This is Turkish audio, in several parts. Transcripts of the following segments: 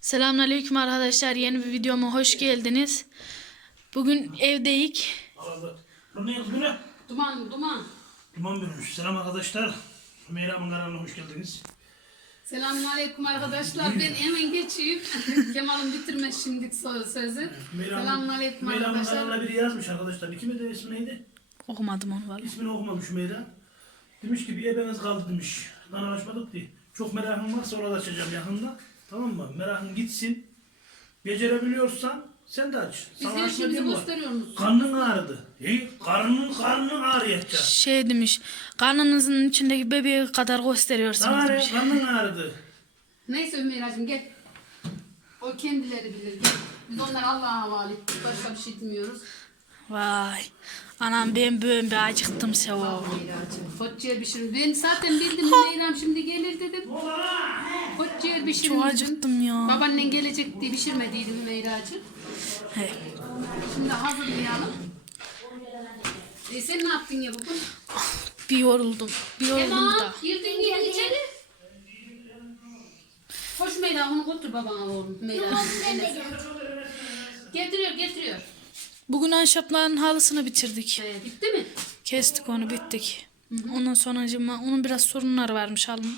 Selamünaleyküm arkadaşlar. Yeni bir videoma hoş geldiniz. Bugün evdeyik. Duman, duman. Duman bürümüş. Selam arkadaşlar. Meyra'mın kanalına hoş geldiniz. Selamünaleyküm arkadaşlar. Ben hemen geçeyim. Kemal'ın bitirme şimdilik sözü. Selamünaleyküm Meyra'mın arkadaşlar. kanalına biri yazmış arkadaşlar. Bir kimin de ismi neydi? Okumadım onu vallahi. İsmini okumamış Meyra. Demiş ki bir ebeniz kaldı demiş. Kanal açmadık diye. Çok merakın varsa orada açacağım yakında. Tamam mı? Merakın gitsin. Becerebiliyorsan sen de aç. Biz her şeyimizi diyeyim var. gösteriyor musun? Karnın ağrıdı. İyi. Karnın karnın ağrıyacak. Şey demiş. Karnınızın içindeki bebeği kadar gösteriyorsunuz ne? demiş. Karnın ağrıdı. Neyse Ümeyra'cığım gel. O kendileri bilir. Gel. Biz onları Allah'a havale ettik. Başka bir şey demiyoruz. Vay. Anam ben böyle bir acıktım sevo. Ümeyra'cığım. Ciğer pişirin. Ben zaten bildim Ümeyra'm şimdi gelir dedim. Kot ciğer pişirin Çok acıktım ya. Babaannen gelecek diye pişirmediydim Ümeyra'cığım. He. Şimdi hazırlayalım. E sen ne yaptın ya bugün? Bir yoruldum. Bir yoruldum Tamam. da. Girdin girdin içeri. Hoş Meyla onu götür babana oğlum. Meyla. getiriyor getiriyor. Bugün ahşapların halısını bitirdik. Ee, bitti mi? Kestik onu bittik. Ondan sonra onun biraz sorunları varmış halım.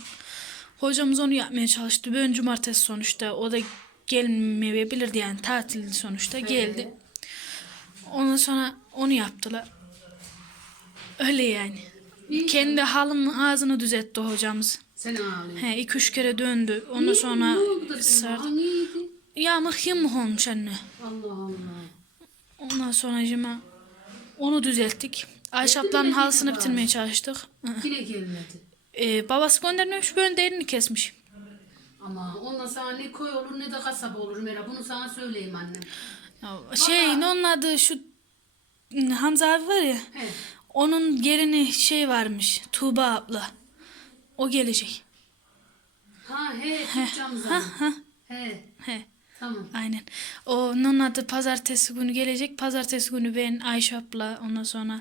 Hocamız onu yapmaya çalıştı. Bugün cumartesi sonuçta. O da gelmeyebilirdi yani tatil sonuçta geldi. Ondan sonra onu yaptılar. Öyle yani. İyi. Kendi halımın ağzını düzeltti hocamız. Sen ağlıyorsun. He iki üç kere döndü. Ondan sonra oldu da senin? sardı. Hangiydi? Yağmur yamuk olmuş anne. Allah Allah. Ondan sonra cima onu düzelttik. Ahşapların halısını bitirmeye çalıştık. Hı. Yine gelmedi. Ee, babası göndermemiş böyle derini kesmiş. Ama ondan sana ne koy olur ne de kasaba olur Mera. Bunu sana söyleyeyim annem. Ya, şey ne onun adı şu Hamza abi var ya. He. Onun yerini şey varmış. Tuğba abla. O gelecek. Ha he tutacağım. Ha He. he. Tamam. Aynen. O onun adı pazartesi günü gelecek. Pazartesi günü ben Ayşe abla ondan sonra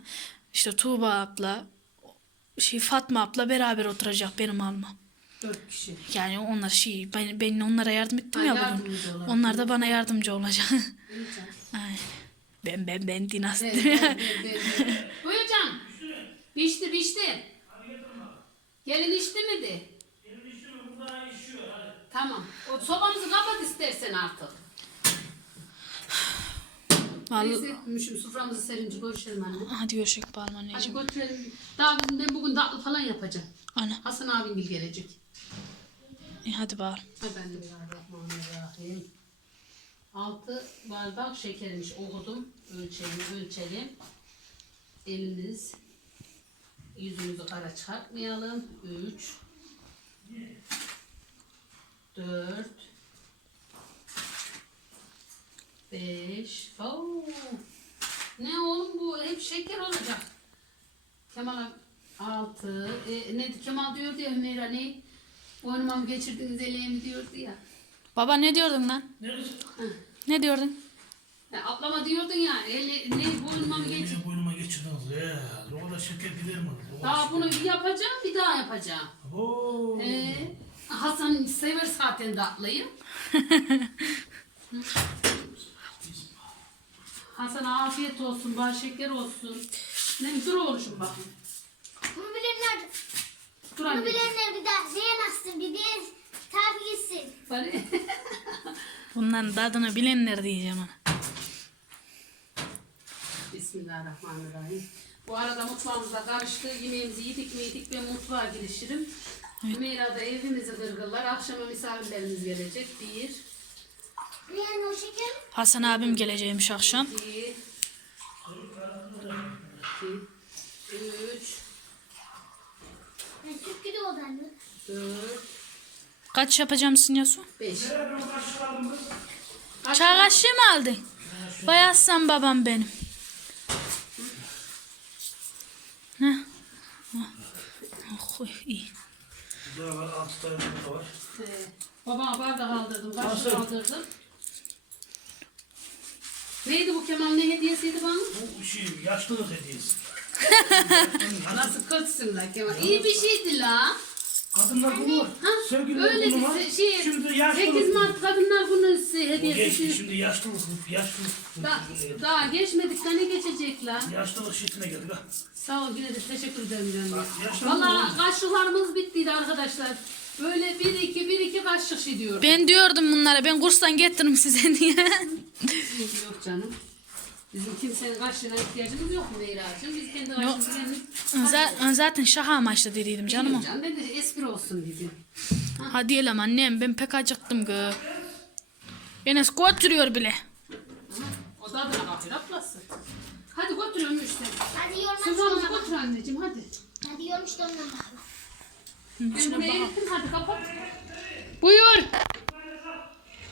işte Tuğba abla şey Fatma abla beraber oturacak benim alma. Dört kişi. Yani onlar şey ben, ben onlara yardım ettim Ha, ya bugün. Onlar da bana yardımcı olacak. Ben ben ben dinasti. Buyurcan. Pişti pişti. Gelin içti mi de? Tamam. O sobanızı kapat istersen artık. Vallahi Neyse, soframızı serince görüşelim anne. hadi görüşürüz Balım Hadi anneciğim. götürelim. Daha ben bugün tatlı falan yapacağım. Ana. Hasan abin gel gelecek. E, hadi bağır. Efendim Bismillahirrahmanirrahim. Altı bardak şekermiş okudum. Ölçelim ölçelim. Elimiz yüzümüzü kara çıkartmayalım. Üç. Dört. Beş. Oo. Ne oğlum bu? Hep şeker olacak. Kemal'a altı. E, ne Kemal diyordu ya Hümeyra ne? Boynuma mı geçirdiniz eleğimi diyordu ya. Baba ne diyordun lan? Neresi? Ne diyordun? ya ablama diyordun ya ele, ne boynuma mı geçir? Benim boynuma geçirdiniz ya. O kadar şeker gider mi? O kadar Daha bunu bir yapacağım bir daha yapacağım. Oo. Ee, Hasan sever zaten tatlıyı. Hasan afiyet olsun, bal şeker olsun. Ne dur oluşum bakın. Bunu bilenler, Dur bunu anne. bilenler bir daha beğenmezsin, bir beğen, tabi gitsin. Bari- Bunların tadını bilenler diyeceğim ona. Bismillahirrahmanirrahim. Bu arada mutfağımızda karıştı. Yemeğimizi yedik mi yedik ben mutfağa girişirim. Hümeyra da evimizi gırgırlar. Akşama misafirlerimiz gelecek. Bir. Hasan abim geleceğimiş akşam. iki, üç, dört, Kaç yapacağım Yasu? beş. Çay kaşığı mı aldın? Bayazsan babam benim. Heh. Oh, iyi. Burada var, altı tane burada var. Ee, babama bardak aldırdım, kaşık aldırdım. Neydi bu Kemal ne hediyesiydi bana? Bu şey, yaşlılık hediyesi. Nasıl kötüsün la Kemal? İyi bir şeydi la. Kadınlar bunu var. Ha, Sevgililer öyle günü var. se- şey, Şimdi yaşlılık. 8 Mart Kadınlar Günü O hediyesi. geçti şimdi yaşlılık. Yaşlılık. Da, daha geçmedik de ne geçecek lan? Yaşlılık şişine geldik ha. Sağ ol yine de teşekkür ederim canım. Bak, yaşlandı Valla oğlum. kaşıklarımız bittiydi arkadaşlar. Böyle bir iki bir iki kaşık şey diyor. Ben diyordum bunlara ben kurstan getiririm size diye. Yok canım. Bizim kimsenin kaşığına ihtiyacımız yok mu Meyra'cığım? Biz kendi kaşığımızı kendimiz Z- zaten şaka amaçlı dediydim canım o. Canım ben de espri olsun dedim. Hadi diyelim annem ben pek acıktım gı. Enes götürüyor bile. O da adına kalkıyor ablası. Hadi götürüyorum işte. Hadi yormuş Sözümüzü donla götür anneciğim hadi. Hadi yormuş donla bak. Ben buraya gittim hadi kapat. Buyur.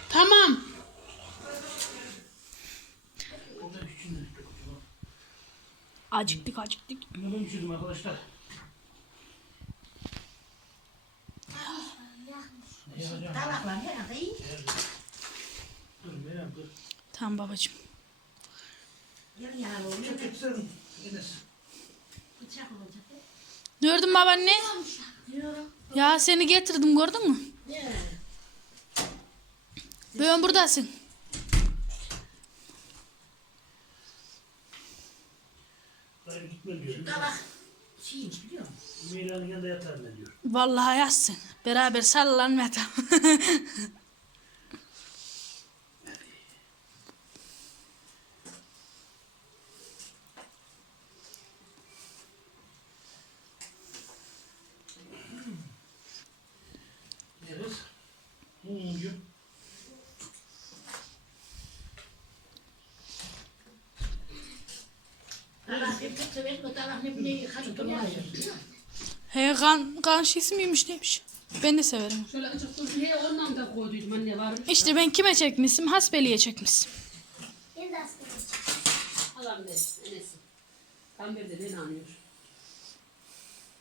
Tamam. Orada içinde. Acıktık acıktık. Ben içiyordum arkadaşlar. Tamam babacığım. Gördün mü babaanne? Ya seni getirdim gördün mü? Ben buradasın. Gayrı gitme diyor. Tabak şeymiş biliyor musun? Meyra'nın yanında yatar ne diyor. Vallahi yazsın. Beraber sallan yatalım. Yeriz. Hmm diyor. Tabak hep çok severim. O tabak ne bileyim yıkadı durmayı. He kan, kan şişi miymiş neymiş? Ben de severim. Şöyle açık dur. He ondan da koyduydum anne var. İşte ben kime çekmişim? Hasbeli'ye çekmişim. Ben de aslında. Al anne. Enes'im. Tam bir de beni anıyor.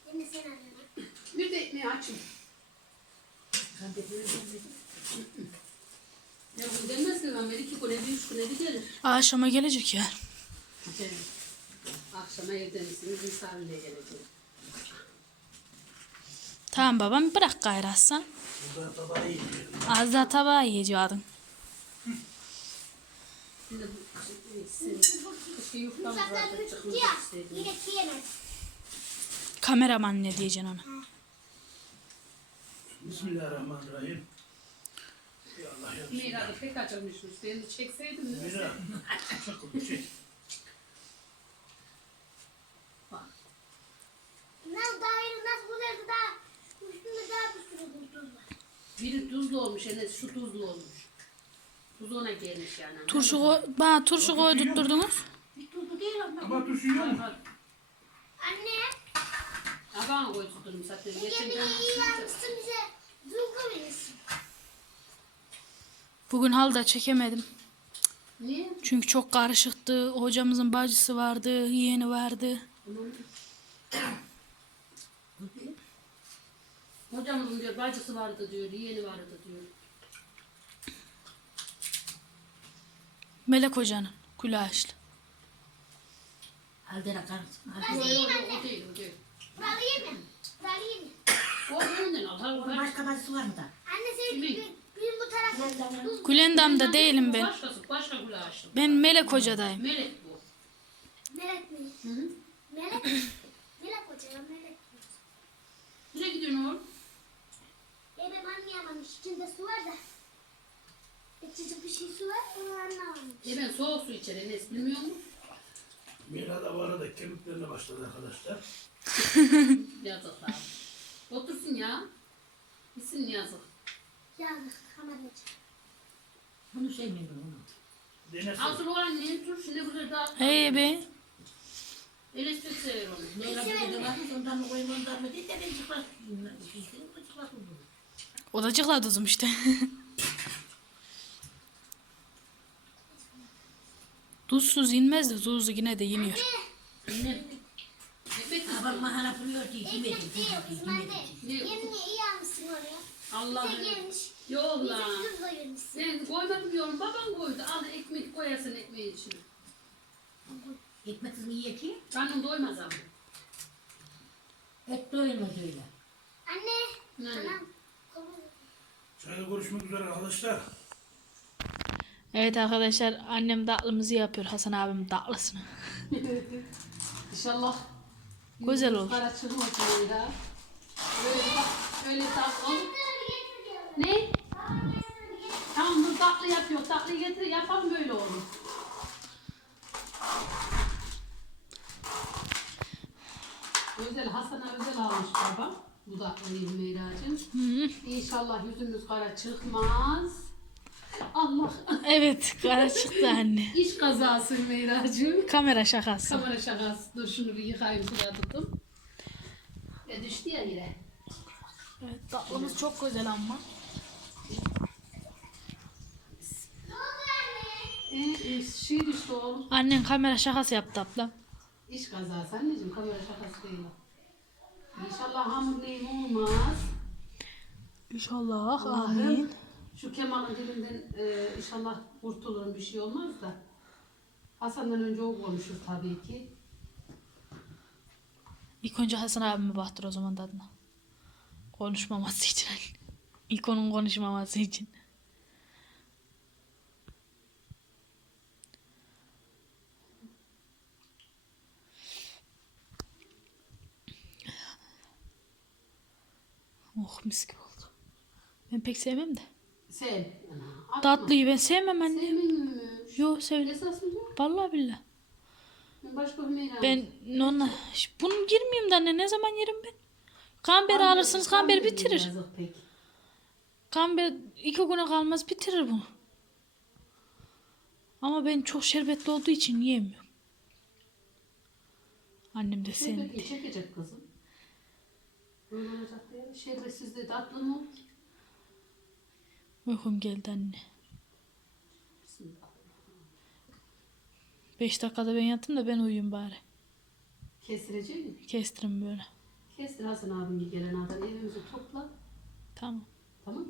Ben de sen arıyorum. Bir de ekmeği açın. Ben. Ya bu denmez ki lan. iki güne bir üç bir gelir. Akşama gelecek ya. Evet. Akşama evde misiniz? Misafirle gelecek. Tamam babam bırak gayrı Hasan. Burada tabağı diyor. Az daha tabağı yiyeceğim. Bir de kiyemez. Kameraman ne diyeceksin ona? Bismillahirrahmanirrahim. Ya Allah ya Mira da pek acımışmış. Ben de çekseydim. de. Mira. Oğlum çek. Nasıl daire nasıl bulurdu da üstünde daha bir sürü buldum var. Biri tuzlu olmuş Enes. Şu tuzlu olmuş. Tuz ona gelmiş yani. Turşu koy, bana turşu koydurtturdunuz. Bir tuzu değil ama. Ama düşünüyor musun? Anne, Aban koydum zaten. bir Geçen gemini iyi yapmışsın bize. Duygu verirsin. Bugün halda çekemedim. Niye? Çünkü çok karışıktı. Hocamızın bacısı vardı, yeğeni vardı. Hocamızın diyor bacısı vardı diyor, yeğeni vardı diyor. Melek hocanın kulağışlı. Aldera karışsın. O, o, o, o değil, o değil. O önünden al. Onun başka bacısı var mı da? Anne Kimin? bir, bir bu tarafta. Gülendam'da değilim ben. Başkası, başka kulağışlı. Ben Melek hocadayım. Melek bu. Melek mi? Hı hı. Melek. Melek hoca melek. Nereye gidiyorsun oğlum? Ben anlayamamış. İçinde su var da. İçecek bir şey su var. Onu anlamamış. E ben soğuk su içer Enes bilmiyor musun? Mira da bu arada kemiklerine başladı arkadaşlar. Yazık abi. Otursun ya. Gitsin yazık. Yazık. Hamar hoca. Bunu sevmiyorum onu. Denesin. Asıl o annenin turşu ne güzel daha. Hey be. Enes çok sever onu. Neyle bir de var mı? Ondan mı koyayım ondan mı? Değil de ben bu çıplak tutayım. Odacıkla tuzum işte. Tuzsuz inmez de tuzlu yine de yeniyor. Babam mahana buluyor diye yemedim. Yerini iyi almışsın oraya. Allah'ım. Yok lan. Ben koymadım diyorum. Baban koydu. Al ekmek koyarsın ekmeğin içine. Ekmek kızını yiye ki. Karnım doymaz ama. Et doyulmaz öyle. Anne Ne? Çayla görüşmek üzere arkadaşlar. Evet arkadaşlar annem tatlımızı yapıyor. Hasan abim tatlısını. İnşallah. Güzel olur. Kara çıkmasın ya. Öyle bak, öyle tatlı. Ne? Tamam dur tatlı yapıyor. Tatlıyı getir yapalım böyle olur. Özel Hasan'a özel almış baba. Tatlıyı Meyra'cığım. İnşallah yüzümüz kara çıkmaz. Allah. Evet kara çıktı anne. İş kazası Meyra'cığım. Kamera şakası. Kamera şakası. Dur şunu bir yıkayayım suya tutum. E düştü ya yine. Evet, tatlımız çok güzel ama. E, e, şey düştü oğlum. Annen kamera şakası yaptı ablam. İş kazası anneciğim kamera şakası değil o. İnşallah hamur neyim olmaz. İnşallah Allah'ım. Şu Kemal'ın dilinden e, inşallah kurtulurum bir şey olmaz da. Hasan'dan önce o konuşur tabii ki. İlk önce Hasan abime baktır o zaman tadına. Konuşmaması için. İlk onun konuşmaması için. Oh mis gibi oldu. Ben pek sevmem de. Sen. Atma. Tatlıyı ben sevmem anne. Sevmiyormuş. Yo sevmem. Esas mı diyor? Vallahi billahi. Ben başka. Ben onunla bunu girmeyeyim de anne ne zaman yerim ben? Kamberi alırsınız kamber bitirir. Yazık pek. Kamber iki güne kalmaz bitirir bunu. Ama ben çok şerbetli olduğu için yiyemiyorum. Annem de sevmedi. Şerbetli çekecek kızım. Böyle olacak diye. Mı? olur? Uykum geldi anne. Bismillah. Beş dakikada ben yattım da ben uyuyayım bari. Kestirecek mi? Kestirim böyle. Kestir Hasan abim gelen adam evimizi topla. Tamam. Tamam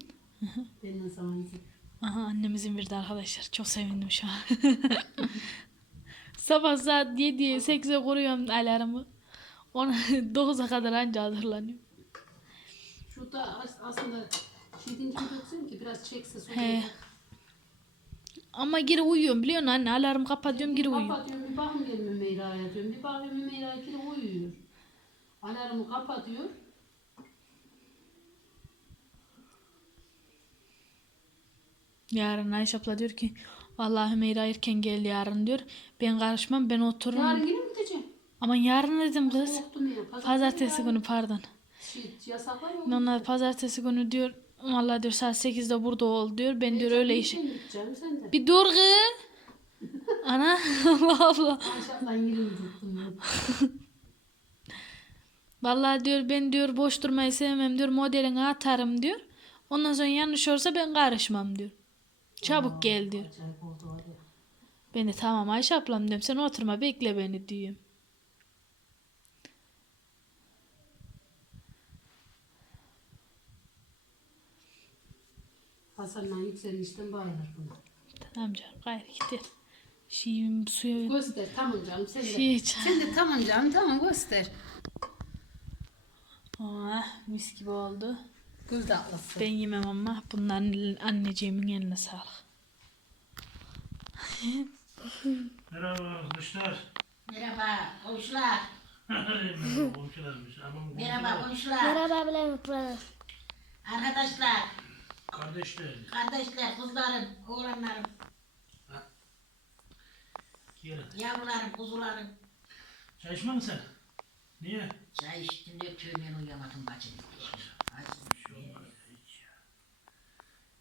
Benden sana izin. Aha annemizin bir de arkadaşlar. Çok sevindim şu an. Sabah saat 7'ye 8'e kuruyorum alarmı. Ona 9'a kadar anca hazırlanıyorum. Şurada as- aslında mi döksün ki biraz çekse su. He. Ama geri uyuyorum biliyor musun anne? Alarm kapatıyorum geri uyuyorum. Kapatıyorum bir benim Ümeyra'ya diyorum. Bir bakıyorum Ümeyra geri uyuyor. Alarmı kapatıyor. Yarın Ayşe abla diyor ki vallahi Hümeyra erken gel yarın diyor. Ben karışmam ben otururum. Yarın yine mi gideceğim? Aman yarın dedim kız. Pazartesi günü pardon. Şey, yasaklar yok. Onlar pazartesi günü diyor vallahi diyor saat 8'de burada ol diyor. Ben diyor öyle sen de. Bir dur kız. Ana Allah Allah. Vallahi diyor ben diyor boş durmayı sevmem diyor modelini atarım diyor. Ondan sonra yanlış olursa ben karışmam diyor. Çabuk gel diyor. Ben de tamam Ayşe ablam diyorum sen oturma bekle beni diyorum. Hasan'la yükselmişten bayılır buna. Tamam canım gayrı gider. Şeyim suyu Göster tamam canım sen de. şey. Sen de tamam canım tamam göster. Oh, mis gibi oldu. Gül tatlısı. Ben yemem ama bunların anneciğimin eline sağlık. Merhaba arkadaşlar. Merhaba komşular. Merhaba komşularmış. Aman Merhaba komşular. Merhaba buralar. Arkadaşlar, Kardeşler. kardeşler, kızlarım, oğlanlarım, Gelin. yavrularım, kuzularım. Çay içmedin sen? Niye? Çay içtim diyor tüymen uyuyamadım bacım.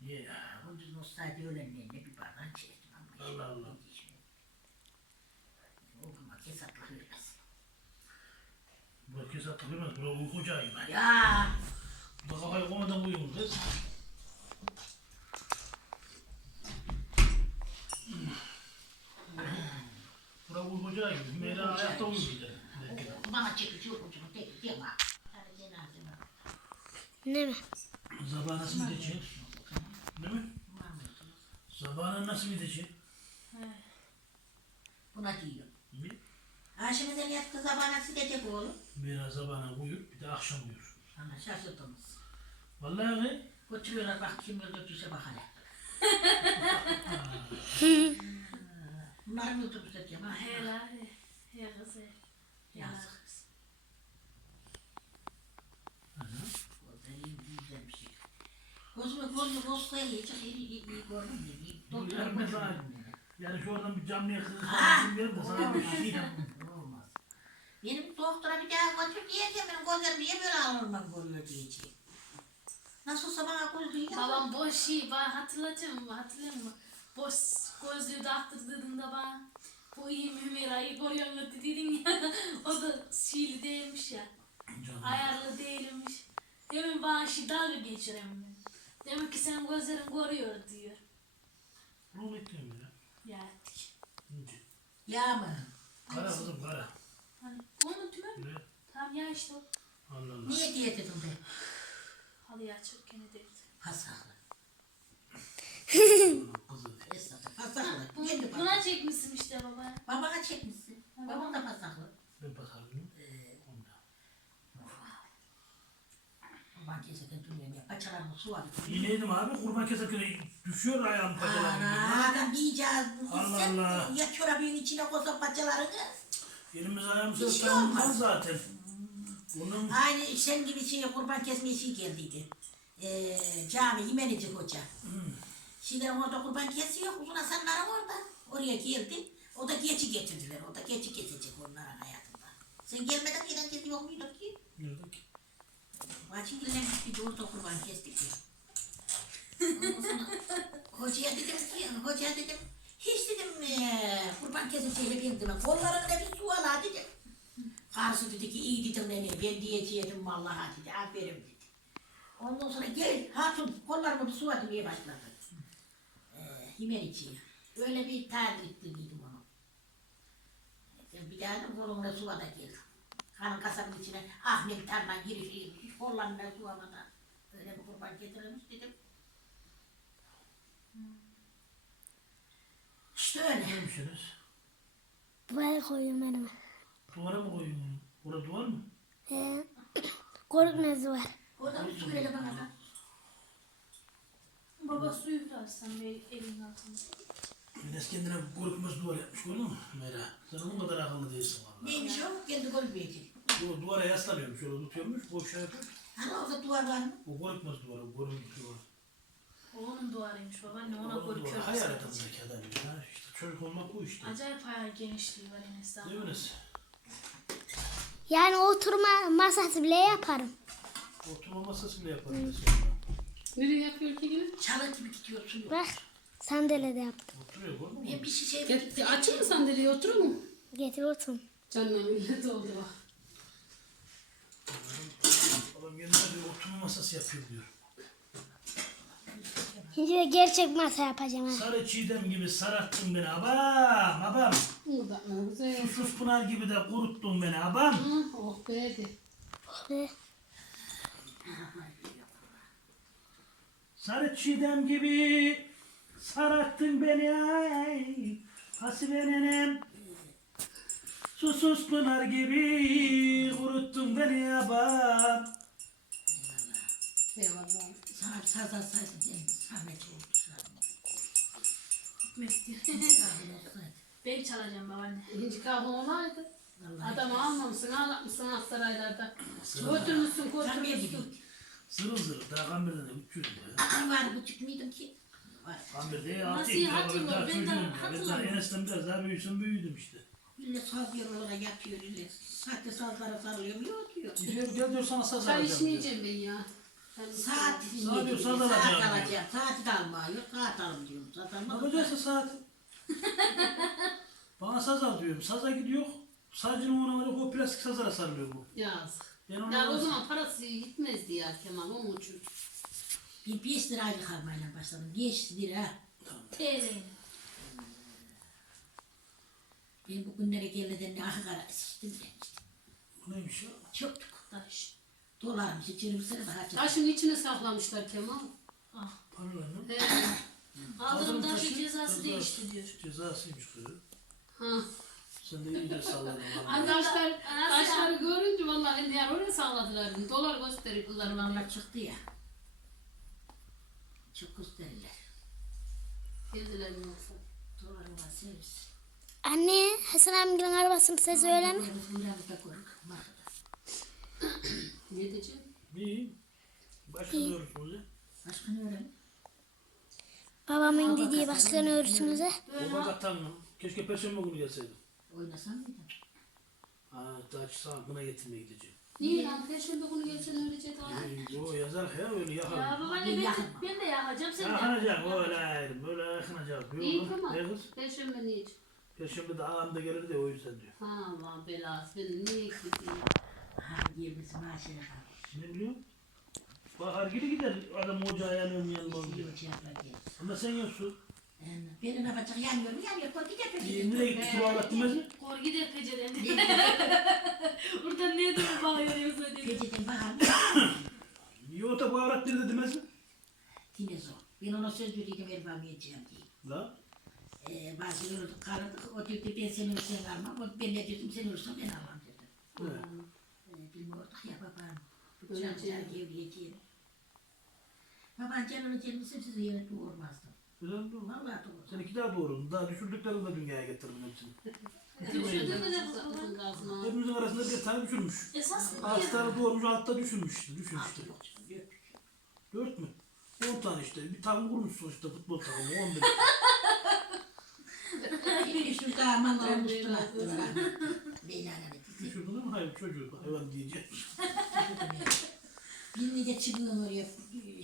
Niye ya? Ucuz olsaydı öğlenlerine bir bardak çektim ama. Allah Allah. Oğluma kesatlık vermez. Bu kez takılmaz. Bu uyku cağı ben. Ya, Bu kafayı komadan uyuyor kız. Bura uyku cağı gibi. Meyra ayakta uyuyor bir de. Bana çekiyor ucunu tek tek bak. Hadi cenaze bak. Ne mi? Sabah nasıl gideceksin? Değil mi? Sabahına nasıl gideceksin? Buna giyiyor. Ne? Aşımızın yattığı zabana gidecek oğlum. Meyra sabahına uyur bir de akşam uyur. Ana şaşırdınız. Vallahi Götürüyorlar bak kim götürse bak hele. Bunlar mı otobüste diyorum ha? He la he. Kız he. Yazık. Gözleri güzel bir şey. Gözüme gözüme göz koyacak iyi iyi iyi gördüm de iyi. Doktor abi. yani şu oradan bir cam yakın Ha! falan verim de sana bir şey Olmaz. Benim doktora bir daha götür diyeceğim benim gözlerim niye böyle alınmam görüyor diyeceğim. Nasıl olsa bana göz duyuyor. Babam boş şey bana hatırlatacağım mı Boş gözlüğü de attırdığında bana bu iyi mi Hümeyra'yı koruyor mu dediydin ya. o da şeyli değilmiş ya. Ayarlı değilmiş. Demin bana şey dalga geçirem ben. Demek ki senin gözlerin koruyor diyor. Bunu bekliyorum ya. Ya. Ya mı? Kara kızım kara. hani onu tüme Böyle. Tamam ya işte o. Allah Allah. Niye diye dedim ben? Halıyı açıp gene dedi. Pasaklı. Pasaklı. Bu, Kendi pasaklı. buna çekmişsin işte baba. Babana çekmişsin. Babam da pasaklı. Ben bakarım. Onda. Baban keserken durmuyor ya. Paçalarını su var. İğneydim abi kurban keserken düşüyor ayağım paçalarım. Ana adam yiyeceğiz. Allah Sen Allah. Ya çorabın içine koysan paçalarını. Elimiz ayağımız Bir şey ıslanmaz olmaz. zaten. Bunun Aynı sen gibi şey kurban kesmeye şey geldiydi. Ee, cami Yimenici Hoca. Şeylerin orada kurban kesiyor. Uzun Hasanların orada. Oraya geldi. O da geçi getirdiler. O da geçi kesecek onların hayatında. Sen gelmeden gelen kesi yok muydu ki? Gördük. Bacı gelen bir orada kurban kestik ya. Hocaya dedim ki, hocaya dedim, hiç dedim eee kurban keseceği ben dedim, kollarında bir su ala dedim. Karısı dedi ki iyi dedim nene, ben diyeceğim vallahi dedi, aferin dedi. Ondan sonra gel hatun kollarıma bir su at demeye başladı. İçiyor. Öyle bir tabir ettirdim onu. Bir daha da kolumla su da gel. Kanın kasanın içine Ahmet tarla girişi, kollarına su almadan. Öyle bir kurban getirilmiş dedim. İşte öyle. Neymişsiniz? Buraya koyuyorum önüme. Duvara mı koyuyorsun? Orada duvar mı? He. Koruk nezi var. O da bir öyle bana da. Baba suyu versen bir elin altında. Enes kendine korkmaz duvar yapmış gördün mü? Mera. Sen onun kadar akıllı değilsin valla. Neymiş o? Kendi gol büyüyecek. Du duvara yaslanıyormuş, şöyle tutuyormuş, boş şey yapıyor. Hani orada duvar var mı? O korkmaz duvara, o korkmaz duvara. O onun duvarıymış babaanne ona Onun korkuyor. hayal etindeki adam ya. İşte çocuk olmak bu işte. Acayip hayal genişliği var Enes'te. Değil mi Enes? Yani oturma masası bile yaparım. Oturma masası bile yaparız. Nereye yapıyor ki yine? Çalı gibi gidiyor suyu. Bak sandalyede yaptım. Oturuyor gördün mü? Ben bir şişe Get, açayım mı sandalyeyi oturur mu? Getir oturun. Canına millet oldu bak. Adam kendine diyor oturma masası yapıyor diyor. Şimdi de gerçek masa yapacağım. ha. Sarı çiğdem gibi sararttın beni abam, abam. Bu da ne güzel. Pınar gibi de kuruttun beni abam. Hı, Oh be de. Ve Sarı çiğdem gibi sararttın beni ay. Hasibe nenem. Susuz pınar gibi kuruttun beni abam. Eyvallah. sana bir saz alsaydın benim zahmet oldu. Ben çalacağım babaanne. İkinci kahve olaydı. Adamı almamışsın, ağlatmışsın Aksaraylar'da. Götürmüşsün, götürmüşsün. Zırıl zırıl daha Gambir'de de 300 lira. Akıl var buçuk muydum ki? Var. Gambir'de Nasıl 6 lira hatırlıyorum, daha ben de çocuğum. ya. Ben daha hatırlamıyorum. Enes'ten biraz daha büyüsün büyüdüm işte. Millet saz yorulana yatıyor millet. Sahte sazlara sarılıyor. Yok diyor. Diyor gel diyor sana saz Çay alacağım diyor. içmeyeceğim ben ya. Ben Saat Saat saat saat alacağım diyor. alacağım. Saati de almıyor. Saat alım diyorum. Saat almam. yapacaksın saat? Bana saz al diyorum. Saza gidiyor. Sazcının ona böyle o plastik sazlara sarılıyor bu. Yazık. Ben ona Ya o zaman parası gitmezdi ya Kemal onun için. Bir beş lirayla kalmayla başladım. Beş lira. TL. Ben bu günlere gelmeden ne ahıkara sıçtım ben. Bu neymiş ya? Çöktük. Taş. Dolarmış. İçerimizde daha çok. Taşın içine saklamışlar Kemal. Ah. Paralar mı? He. Aldırım Aldırım taşı cezası. değişti diyor. Cezasıymış kızı. Ha. Sen de iyice salladın. Taşlar, taşları görünce vallahi diğer oraya salladılar. Dolar Dolarlar vallahi. çıktı ya. Çok gösterirler. Geldiler yoksa? Dolar olan servis. Anne Hasan amcanın buramızda koyduk. Markada. Ne diyeceğim? İyi. Başka ne? Başka ne öğrenin? Babamın dediği başka ne öğretiyorsunuz? Baba katan mı? Keşke perşembe günü gelseydim. Oynasam mıydın? Ha, daha saat buna getirmeye gideceğim. Niye lan? Perşembe günü gelsen öylece daha. Ee, O yazar ya öyle yakalım. Ya babaanne ben, yakın. ben de yakacağım sen de. Yakınacak öyle ayrım. Böyle yakınacak. İyi Yok, tamam. Ne kız? Perşembe niye? Perşembe de ağam da gelir de o yüzden diyor. Ha Allah belası. Ben niye gideyim? Ha yerimizi maaşına kalmış. Ne biliyorsun? Bahar gibi gider adam ocağı diye. Yok yaprak yer. Ama sen yoksun. Beni ne yapacak yanıyor mu yanıyor. Koy gider İyi, peki. nereye gitti su ağlattınız mı? Kor gider peceren. Buradan niye dönüp bağırıyor yoksa dedi. Peçeten bakar mı? Yok da bu avrat bir de demez mi? Yine zor. Ben ona söz veriyordum elbam yiyeceğim diye. La. Ee, bazı yolda kalırdık. O diyordu ben seni ölsen almam. O ben ne diyordum sen ölsen ben almam dedim. Ne? Ee, bilmiyorduk ya babam. Öyle Can diyor. can gevriyeciğim. Baban canını gelmişse sizi yine doğurmazdım. Güzel bu. Vallahi doğru. Sen iki daha doğurdun. Daha düşürdüklerini de dünyaya getirdin hepsini. Düşürdün mü de? Hepimizin arasında bir tane düşürmüş. Esas Altı tane doğurmuş, altta düşürmüş işte. Altı işte. Dört mü? On tane işte. Bir takım kurmuşsun işte futbol takımı. On bir. Şurada aman olmuştu. Düşürdün ama hayır çocuğu hayvan diyecek. Birini de çıkıyor oraya,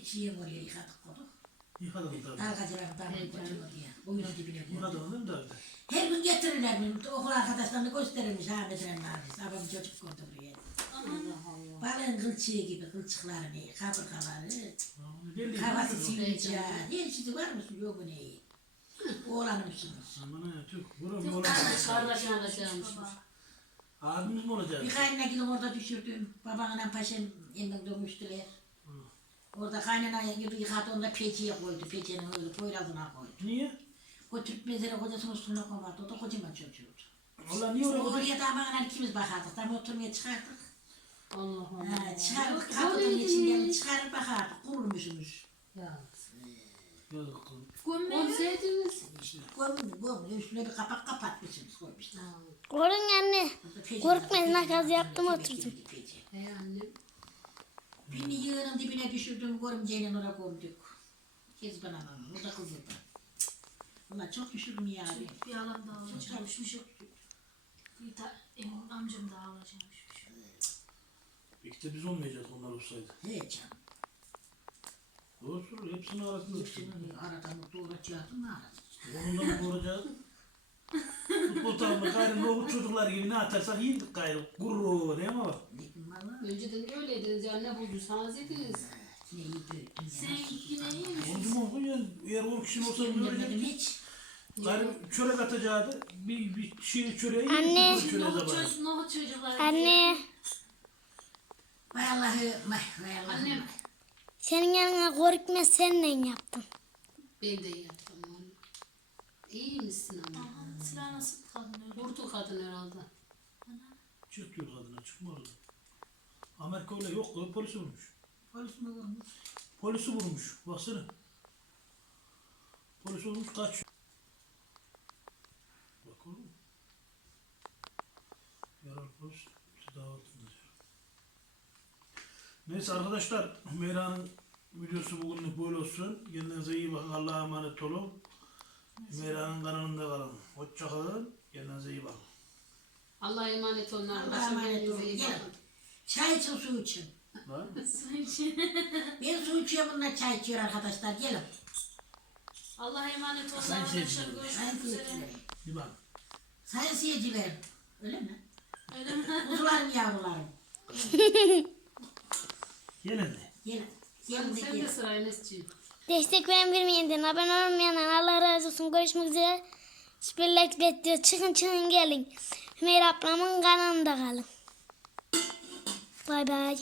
çiğim oraya yıkadık koyduk. Yıkadın tabii. Dalgacılar damını götürüyor oraya. Oyunun dibine koyduk. Yıkadın değil mi tabii? Her gün getirirler beni. Okul arkadaşlarını gösterirmiş Ahmet Eren abisi. Abam çocuk koydu buraya. Balığın kılçığı gibi kılçıklarını, kaburgaları, kafası sivilce. Her şeyi var mısın? Yok mu neyi? Oğlanmışsınız. Aman ha çok. Buram mı Kardeş alacağımış. Abimiz mi olacak? Bir kaynana gidip orada düşürdüm. Babanla paşam elinden dönmüştüler. Orada kaynana gibi yıkadı onu da peçeye koydu. Peçenin öyle poyrazına koydu. Niye? Götürüp mezara kocasının üstüne koymadı. O da kocaman çocuğuydu. Allah niye oraya koydun? Oraya da bana ikimiz bakardık. Tam oturmaya çıkardık. Allah Allah. Ha, çıkardık. Kapıdan içinden çıkarıp bakardık. Kurulmuşmuş. Ya. Olsaydınız. İşte gömülmüş, gömülmüş. Üstüne bir kapak kapatmışsınız koymuşlar. Korun anne. Korkmayın, nakaz yaptım, oturdum. Hey annem. Birini yığının dibine düşürdüm. Görümceyle oraya koyduk. Kez bana bana. O da kızıldı. Ulan çok düşürdüm ya abi. Bir alan daha alacakmış. Bir ta, em, amcam daha alacakmış. İşte biz olmayacağız onlar olsaydı. He canım. Doğru söylüyor. Hepsinin arasında. Hepsini aradan mutlu olacaktım. Ne aradım? Onun da mı doğuracağız? Futbol takımı gayrı nohut çocuklar gibi ne atarsak yedik gayrı. Gurur değil mi bak? Önceden öyleydiniz ya ne bulduysanız yediniz. Sen yine? Onun mu olsun ya? Eğer 10 kişinin olsa olacak? hiç. Gayrı çörek atacaktı. Bir, bir şey çöreği Anne. yedik. bu Çöreğe Nohut çocuk, nohut çocuklar. Anne. Vay Allah'ı. Vay vay Allah'ı. Annem. Senin yanına korkma seninle yaptım. Ben de yaptım onu. İyi misin anne? Silah nasıl kadın öyle? Vurdu kadın herhalde. Çık diyor kadına çıkma oradan. Amerika öyle yok polisi vurmuş. Polis mi vurmuş? Polisi vurmuş. Baksana. Polis vurmuş kaç. Bak oğlum. Yaralı polis tedavi altında diyor. Neyse arkadaşlar Meyra'nın videosu bugünlük böyle olsun. Kendinize iyi bakın. Allah'a emanet olun. Meyra'nın kanalında kalın. Hoşça kalın. Kendinize iyi bakın. Allah'a emanet olun Allah'a arkadaşlar. emanet Kendinize olun. iyi Gelin. bakın. Çay için su için. Ben su içiyorum bunlar çay içiyor arkadaşlar. Gelin. Allah'a emanet olun Sayın arkadaşlar. seyirciler. Sayın Görüşmek üzere. seyirciler. Bir bak. Sayın seyirciler. Öyle mi? Öyle mi? Kuzularım yavrularım. Gelin de. Gelin. Sen, Gelin de sen de gelin. sıra Enes'ciğim. Destek veren bilmeyenlerin abone olmayanlar Allah razı olsun. Görüşmek üzere. Süperlik bekliyor. Çıkın çıkın gelin. Hümeyra ablamın kanalında kalın. Bay bay.